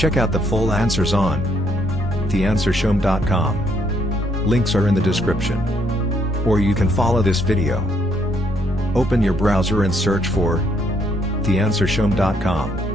Check out the full answers on Theanswershome.com. Links are in the description. Or you can follow this video. Open your browser and search for Theanswershome.com.